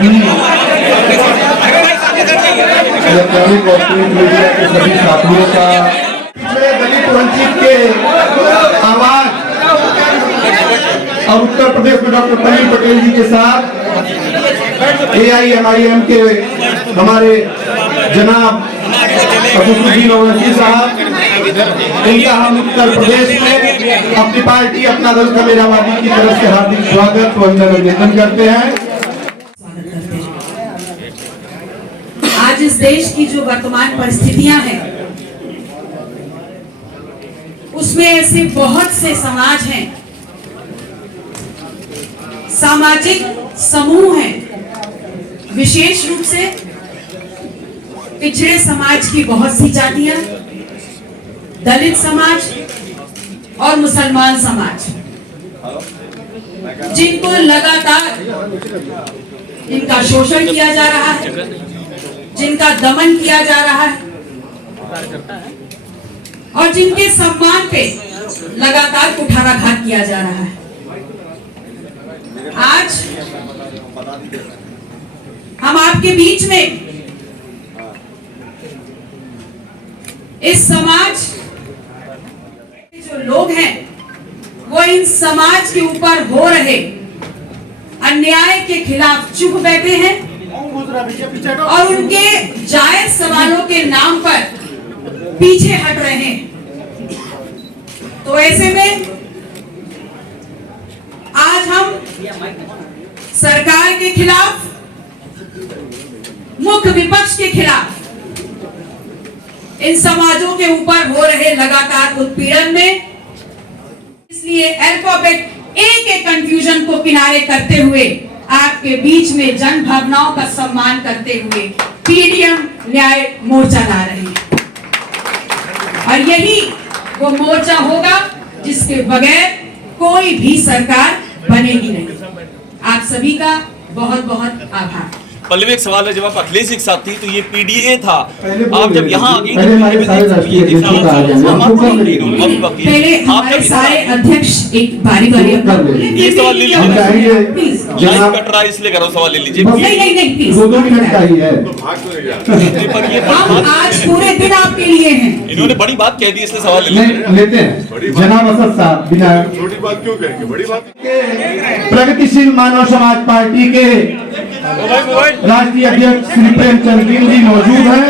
सभी इलेक्ट्रॉनिक और print media के सभी साथियों का दलित वंचित के आवाज और उत्तर प्रदेश में डॉक्टर प्रवीण पटेल जी के साथ AIMIM के हमारे जनाब असूदुद्दीन ओवैसी साहब, इनका हम उत्तर प्रदेश में अपनी पार्टी अपना दल कबीराबादी की तरफ से हार्दिक स्वागत व अभिनंदन करते हैं। आज इस देश की जो वर्तमान परिस्थितियां हैं उसमें ऐसे बहुत से समाज हैं, सामाजिक समूह हैं, विशेष रूप से पिछड़े समाज की बहुत सी जातियां, दलित समाज और मुसलमान समाज, जिनको लगातार इनका शोषण किया जा रहा है, जिनका दमन किया जा रहा है और जिनके सम्मान पे लगातार कुठाराघात किया जा रहा है। आज हम आपके बीच में इस समाज जो लोग हैं वो इन समाज के ऊपर हो रहे अन्याय के खिलाफ चुप बैठे हैं और उनके जायज सवालों के नाम पर पीछे हट रहे हैं। तो ऐसे में आज हम सरकार के खिलाफ, मुख्य विपक्ष के खिलाफ इन समाजों के ऊपर हो रहे लगातार उत्पीड़न में, इसलिए अल्फाबेट ए के कंफ्यूजन को किनारे करते हुए आपके बीच में जन भावनाओं का सम्मान करते हुए पीडीएम न्याय मोर्चा ला रहे हैं। और यही वो मोर्चा होगा जिसके बगैर कोई भी सरकार बनेगी नहीं। आप सभी का बहुत बहुत आभार। पल्लवी, एक सवाल है, जब आप अखिलेश के साथ थी तो ये पीडीए था, आप जब यहाँ आ गई पहले हमारे सारे अध्यक्ष एक बारी बारी ये सवाल ले लीजिए, कट रहा है इसलिए करो, सवाल ले लीजिए। नहीं प्लीज, 2 मिनट का ही है। हम आज पूरे दिन आपके लिए हैं। इन्होंने बड़ी बात कह दी इसलिए सवाल ले लीजिए। लेते हैं जनाब असद साहब, बिना छोटी बात क्यों कहेंगे, बड़ी बात। प्रगतिशील मानव समाज पार्टी के राष्ट्रीय अध्यक्ष श्री प्रेमचंद गिल जी मौजूद हैं।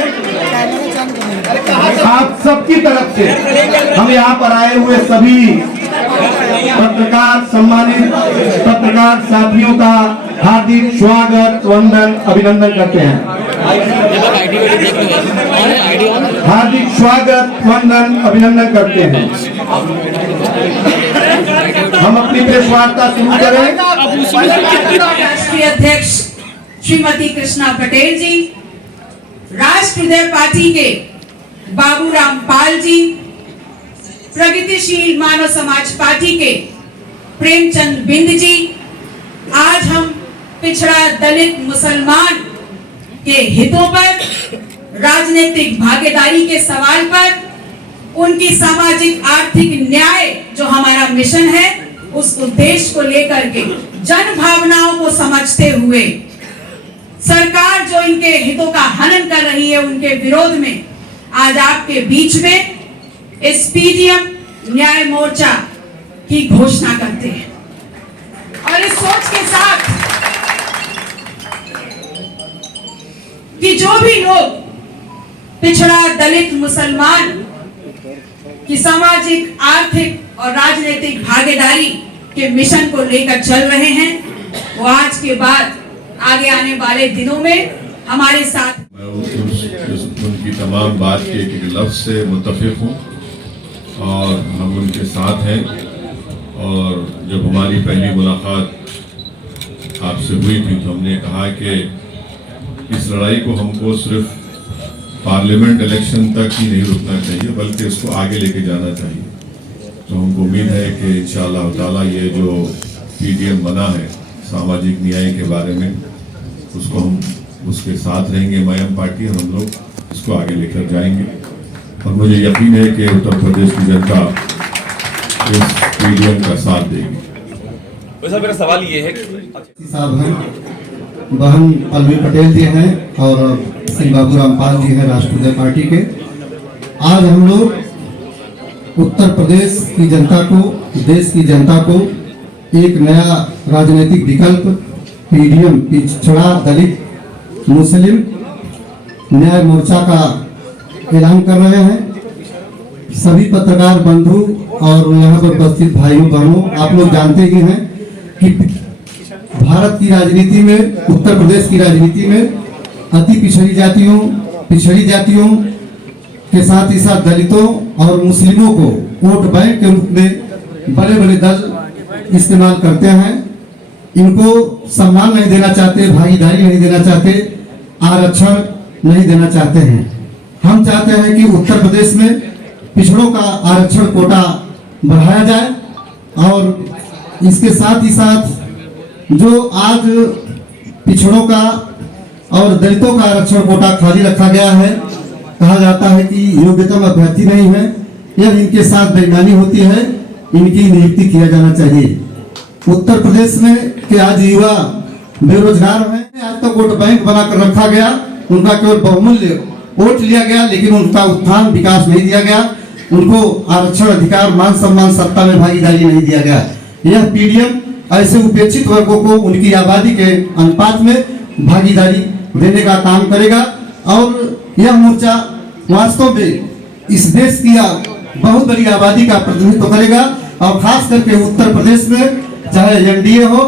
आप सबकी तरफ से हम यहाँ पर आए हुए सभी पत्रकार, सम्मानित पत्रकार साथियों का हार्दिक स्वागत, वंदन, अभिनंदन करते हैं। हार्दिक स्वागत, वंदन, अभिनंदन करते हैं। हम अपनी प्रेस वार्ता शुरू करें। राष्ट्रीय अध्यक्ष श्रीमती कृष्णा पटेल जी, राष्ट्रवादी पार्टी के बाबूराम पाल जी, प्रगतिशील मानव समाज पार्टी के प्रेमचंद बिंद जी, आज हम पिछड़ा दलित मुसलमान के हितों पर, राजनीतिक भागीदारी के सवाल पर, उनकी सामाजिक आर्थिक न्याय जो हमारा मिशन है उस उद्देश्य को लेकर के जन भावनाओं को समझते हुए सरकार जो इनके हितों का हनन कर रही है उनके विरोध में आज आपके बीच में इस पीडीएम न्याय मोर्चा की घोषणा करते हैं। और इस सोच के साथ कि जो भी लोग पिछड़ा दलित मुसलमान की सामाजिक, आर्थिक और राजनीतिक भागीदारी के मिशन को लेकर चल रहे हैं, वो आज के बाद आगे आने वाले दिनों में हमारे साथ। मैं उनकी तमाम बात के एक लफ्ज से मुत्तफिक हूँ और हम उनके साथ हैं। और जब हमारी पहली मुलाकात आपसे हुई थी तो हमने कहा कि इस लड़ाई को हमको सिर्फ पार्लियामेंट इलेक्शन तक ही नहीं रुकना चाहिए बल्कि इसको आगे लेके जाना चाहिए। तो हमको उम्मीद है कि इंशाअल्लाह ताला ये जो पीडीएम बना है सामाजिक न्याय के बारे में, उसको हम उसके साथ रहेंगे MIM पार्टी, और हम लोग इसको आगे लेकर जाएंगे। और मुझे यकीन है कि उत्तर प्रदेश की जनता इस पीडीएम का साथ देगी। वैसा मेरा सवाल ये है साहब हैं बहन पल्लवी पटेल जी हैं और श्री बाबू रामपाल जी हैं राष्ट्रीय पार्टी के। आज हम लोग उत्तर प्रदेश की जनता को, देश की जनता को एक नया राजनीतिक विकल्प पीडीएम, पिछड़ा दलित मुस्लिम न्याय मोर्चा का ऐलान कर रहे हैं। सभी पत्रकार बंधु और यहाँ पर उपस्थित भाइयों बहनों, आप लोग जानते ही हैं कि भारत की राजनीति में, उत्तर प्रदेश की राजनीति में अति पिछड़ी जातियों के साथ ही साथ दलितों और मुस्लिमों को वोट बैंक के रूप में बड़े बड़े दल इस्तेमाल करते हैं। इनको सम्मान नहीं देना चाहते, भागीदारी नहीं देना चाहते, आरक्षण नहीं देना चाहते हैं। हम चाहते हैं कि उत्तर प्रदेश में पिछड़ों का आरक्षण कोटा बढ़ाया जाए और इसके साथ ही साथ जो आज पिछड़ों का और दलितों का आरक्षण कोटा खाली रखा गया है, कहा जाता है कि योग्यतम अभ्यर्थी नहीं है, यह इनके साथ बेईमानी होती है, इनकी नियुक्ति किया जाना चाहिए। उत्तर प्रदेश में के आज युवा बेरोजगार हैं। आज तक वोट बैंक बनाकर रखा गया, उनका केवल बहुमूल्य वोट लिया गया, लेकिन उनका उत्थान विकास नहीं दिया गया, उनको आरक्षण अधिकार, मान सम्मान, सत्ता में भागीदारी नहीं दिया गया। यह पीडीएम ऐसे उपेक्षित वर्गों को उनकी आबादी के अनुपात में भागीदारी देने का काम करेगा और यह मोर्चा वास्तव में इस देश की बहुत बड़ी आबादी का प्रतिनिधित्व करेगा और खास करके उत्तर प्रदेश में चाहे एनडीए हो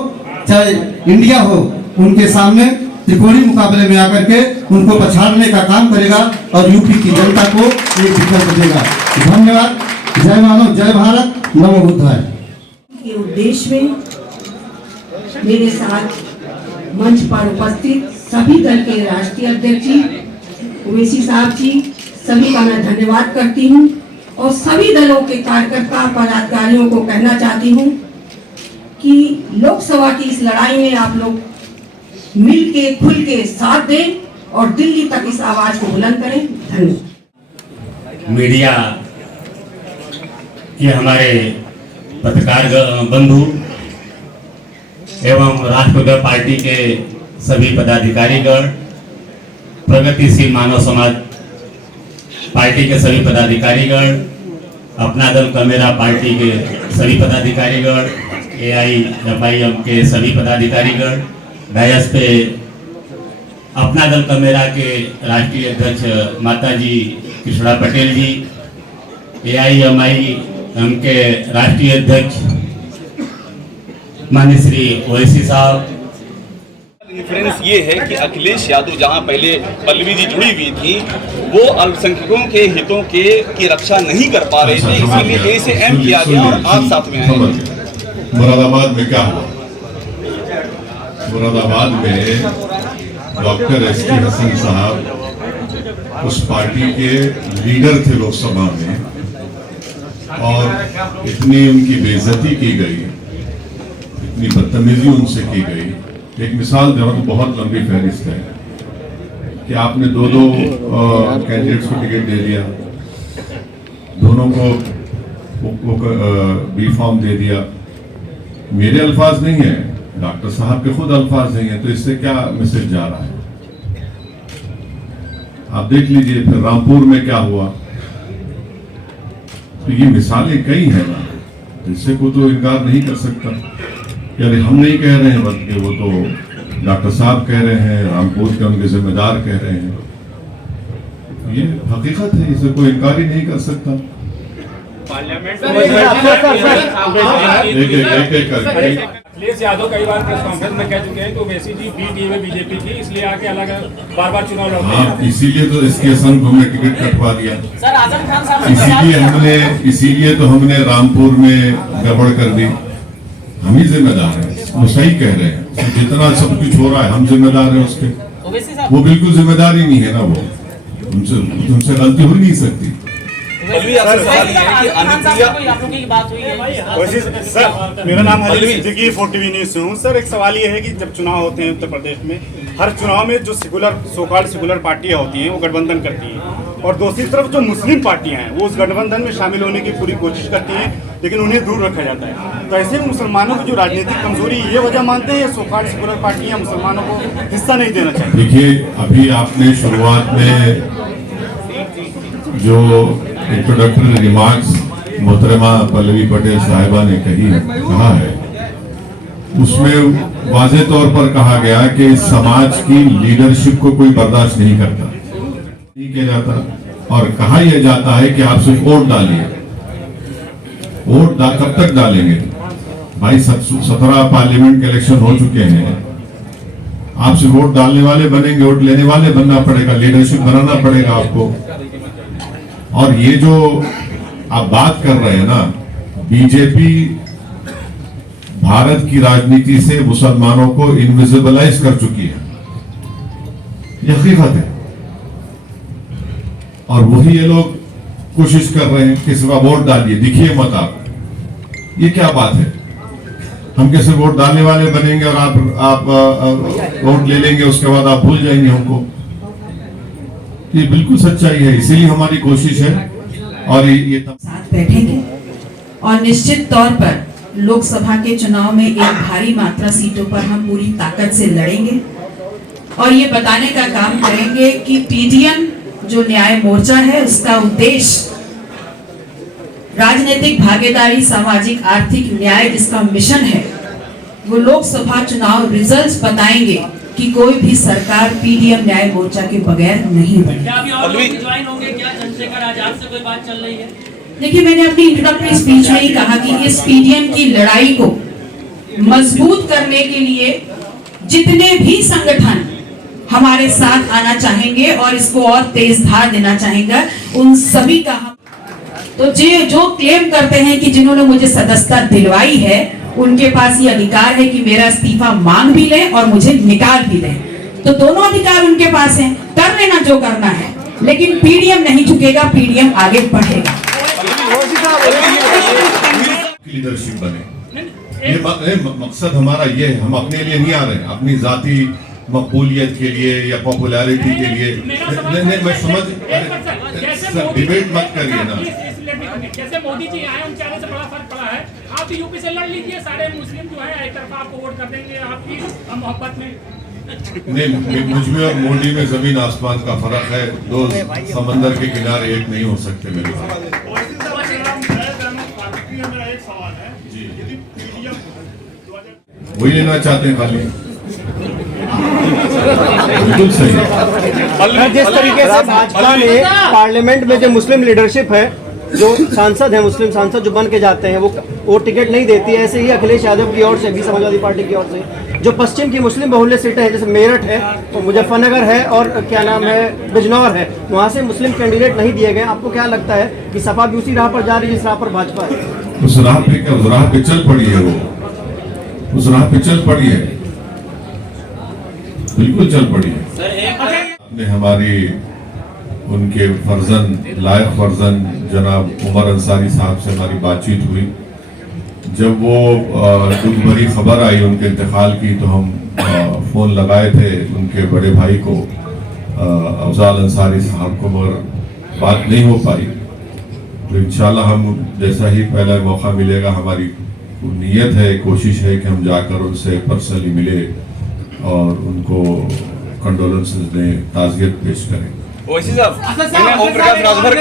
चाहे इंडिया हो, उनके सामने त्रिकोणीय मुकाबले में आकर के उनको पछाड़ने का काम करेगा और यूपी की जनता को एक विकल्प देगा। धन्यवाद। जय मानव, जय भारत, नमो बुद्धाय। के उद्देश्य में मेरे साथ मंच पर उपस्थित सभी दल के राष्ट्रीय अध्यक्ष जी, ओवैसी साहब जी, सभी का मैं धन्यवाद करती हूँ और सभी दलों के कार्यकर्ता पदाधिकारियों को कहना चाहती हूँ कि लोकसभा की इस लड़ाई में आप लोग मिल के खुल के साथ दें और दिल्ली तक इस आवाज को बुलंद करें। धन्यवाद। मीडिया के हमारे पत्रकार बंधु एवं राष्ट्रीय पार्टी के सभी पदाधिकारीगण, प्रगतिशील मानव समाज पार्टी के सभी पदाधिकारीगण, अपना दल का मेरा पार्टी के सभी पदाधिकारीगण, AIFIM के सभी पदाधिकारीगण, डायस पे अपना दल का मेरा के राष्ट्रीय अध्यक्ष माताजी कृष्णा पटेल जी, AIMIM के राष्ट्रीय अध्यक्ष माननीय श्री ओवैसी साहब। डिफरेंस ये है कि अखिलेश यादव जहां पहले पल्लवी जी जुड़ी हुई थी, वो अल्पसंख्यकों के हितों की रक्षा नहीं कर पा रहे थे, इसीलिए A से M किया गया और आप साथ में आए। मुरादाबाद में क्या हुआ? मुरादाबाद में डॉक्टर ST हसन साहब उस पार्टी के लीडर थे लोकसभा में और इतनी उनकी बेइज्जती की गई, इतनी बदतमीजी उनसे की गई। एक मिसाल देना तो बहुत लंबी फहरिस्त है कि आपने दो कैंडिडेट्स को टिकट दे दिया, दोनों को बी फॉर्म दे दिया। मेरे अल्फाज नहीं है, डॉक्टर साहब के खुद अल्फाज नहीं है, तो इससे क्या मैसेज जा रहा है? आप देख लीजिए फिर रामपुर में क्या हुआ। तो ये मिसालें कई हैं ना, इससे को तो इनकार नहीं कर सकता। यानी हम नहीं कह रहे हैं, बल्कि वो तो डॉक्टर साहब कह रहे हैं, रामपुर के उनके जिम्मेदार कह रहे हैं। ये हकीकत है, इसे कोई इनकार ही नहीं कर सकता। अखिलेश यादव कई बार प्रेस कॉन्फ्रेंस में कह चुके हैं कि ओवैसी जी बी टीम है बीजेपी की, इसलिए आके अलग बार चुनाव लड़ते हैं। इसीलिए तो इसके संघ को हमने टिकट कटवा दिया। सर आजम खान साहब इसीलिए तो हमने रामपुर में गड़बड़ कर दी। हम ही जिम्मेदार हैं, वो सही कह रहे हैं। जितना सब कुछ हो रहा है हम जिम्मेदार हैं उसके, वो बिल्कुल जिम्मेदार ही नहीं है ना, वो उनसे गलती हो ही नहीं सकती। सर मेरा नाम हली सिद्दीकी 4TV न्यूज़ से हूँ। सर एक सवाल ये है कि जब चुनाव होते हैं उत्तर प्रदेश में, हर चुनाव में जो सेकुलर पार्टियां होती हैं वो गठबंधन करती हैं, और दूसरी तरफ जो मुस्लिम पार्टियां हैं वो उस गठबंधन में शामिल होने की पूरी कोशिश करती हैं, लेकिन उन्हें दूर रखा जाता है। तो ऐसे में मुसलमानों की जो राजनीतिक कमजोरी ये वजह मानते हैं या सोकाल्ड सेकुलर पार्टियां मुसलमानों को हिस्सा नहीं देना चाहती? देखिए, अभी आपने शुरुआत में जो इंट्रोडक्टरी रिमार्क्स मोहतरमा पल्लवी पटेल साहिबा ने कहा है, उसमें वाज़ेह तौर पर कहा गया कि समाज की लीडरशिप को कोई बर्दाश्त नहीं करता, नहीं किया जाता, और कहा यह जाता है कि आप सिर्फ वोट डालिए। वोट कब तक डालेंगे भाई? 17 पार्लियामेंट के इलेक्शन हो चुके हैं, आप सिर्फ वोट डालने वाले बनेंगे? वोट लेने वाले बनना पड़ेगा, लीडरशिप बनाना पड़ेगा आपको। और ये जो आप बात कर रहे हैं ना, बीजेपी भारत की राजनीति से मुसलमानों को इनविजिबलाइज कर चुकी है, यह हकीकत है। और वही ये लोग कोशिश कर रहे हैं कि सिर्फ वोट डालिए, दिखिए मत आप। ये क्या बात है? हम कैसे वोट डालने वाले बनेंगे और आप वोट ले लेंगे, उसके बाद आप भूल जाएंगे हमको? ये बिल्कुल सच्चाई है, इसीलिए हमारी कोशिश है। और ये साथ बैठेंगे और निश्चित तौर पर लोकसभा के चुनाव में एक भारी मात्रा सीटों पर हम पूरी ताकत से लड़ेंगे और ये बताने का काम करेंगे कि पीडीएम जो न्याय मोर्चा है उसका उद्देश्य राजनीतिक भागीदारी, सामाजिक आर्थिक न्याय जिसका मिशन है, वो लोकसभा चुनाव रिजल्ट्स बताएंगे कि कोई भी सरकार पीडीएम न्याय मोर्चा के बगैर नहीं बनेगी। देखिए, मैंने अपनी इंट्रोडक्टरी स्पीच में ही कहा कि इस पीडीएम की लड़ाई को मजबूत करने के लिए जितने भी संगठन हमारे साथ आना चाहेंगे और इसको और तेज धार देना चाहेंगे, उन सभी का हम तो जो क्लेम करते हैं कि जिन्होंने मुझे सदस्यता दिलवाई है, उनके पास ये अधिकार है कि मेरा इस्तीफा मांग भी लें और मुझे निकाल भी दें। तो दोनों अधिकार उनके पास हैं, कर लेना जो करना है, लेकिन पीडीएम नहीं झुकेगा, पीडीएम आगे बढ़ेगा। लीडरशिप बने, ये मकसद हमारा ये है। हम अपने लिए नहीं आ रहे हैं, अपनी जाति मकबूलियत के लिए या पॉपुलैरिटी के लिए नहीं। मैं समझ, डिबेट मत करिए ना। जैसे मोदी जी आए, उनके आने से बड़ा फर्क पड़ा है। आप यूपी से लड़ लीजिए, सारे मुस्लिम जो है एक तरफा आपको वोट कर देंगे आपकी मोहब्बत में। नहीं, मुझ में और मोदी में जमीन आसमान का फर्क है। दो समंदर के किनारे एक नहीं हो सकते मेरे साथ। वही लेना चाहते हैं खाली, बिल्कुल सही है। जिस तरीके से भाजपा ने पार्लियामेंट में जो मुस्लिम लीडरशिप है, जो सांसद है, मुस्लिम सांसद जो बन के जाते हैं, वो टिकट नहीं देती है, ऐसे ही अखिलेश यादव की ओर से भी समाजवादी पार्टी की ओर से जो पश्चिम की मुस्लिम बहुल्य सीटें हैं, जैसे मेरठ है, तो मुजफ्फरनगर है और क्या नाम है, बिजनौर है, वहाँ से मुस्लिम कैंडिडेट नहीं दिए गए। आपको क्या लगता है कि सपा भी उसी राह पर जा रही है जिस राह पर भाजपा है? उस राह पे चल पड़ी है, वो उस राह पे चल पड़ी है, बिल्कुल चल पड़ी है। ने हमारी उनके फर्जन, लायक फर्जन जनाब उमर अंसारी साहब से हमारी बातचीत हुई। जब वो दुख भरी खबर आई उनके इंतकाल की, तो हम फ़ोन लगाए थे उनके बड़े भाई को, अफजाल अंसारी साहब को, मगर बात नहीं हो पाई। तो इंशाल्लाह हम जैसा ही पहला मौका मिलेगा, हमारी नीयत है, कोशिश है कि हम जाकर उनसे पर्सनली मिले और उनको कंडोलेंसेस दें, ताज़ियत पेश करें। ओवैसी साहब, ओम प्रकाश राजभर